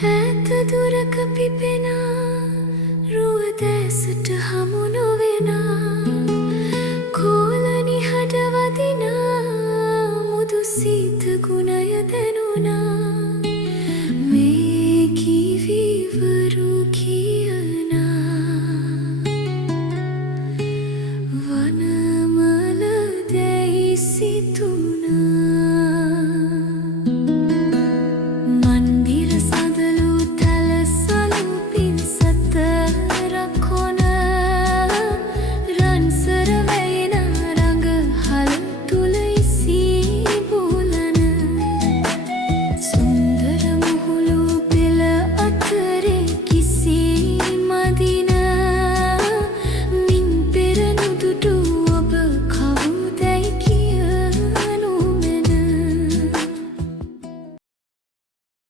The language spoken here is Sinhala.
ඈත දුරක පිපෙනා රුව දැසට හමු නොවෙනා කෝල නිහඬ වදිනා මුදු සීත ගුණය දැන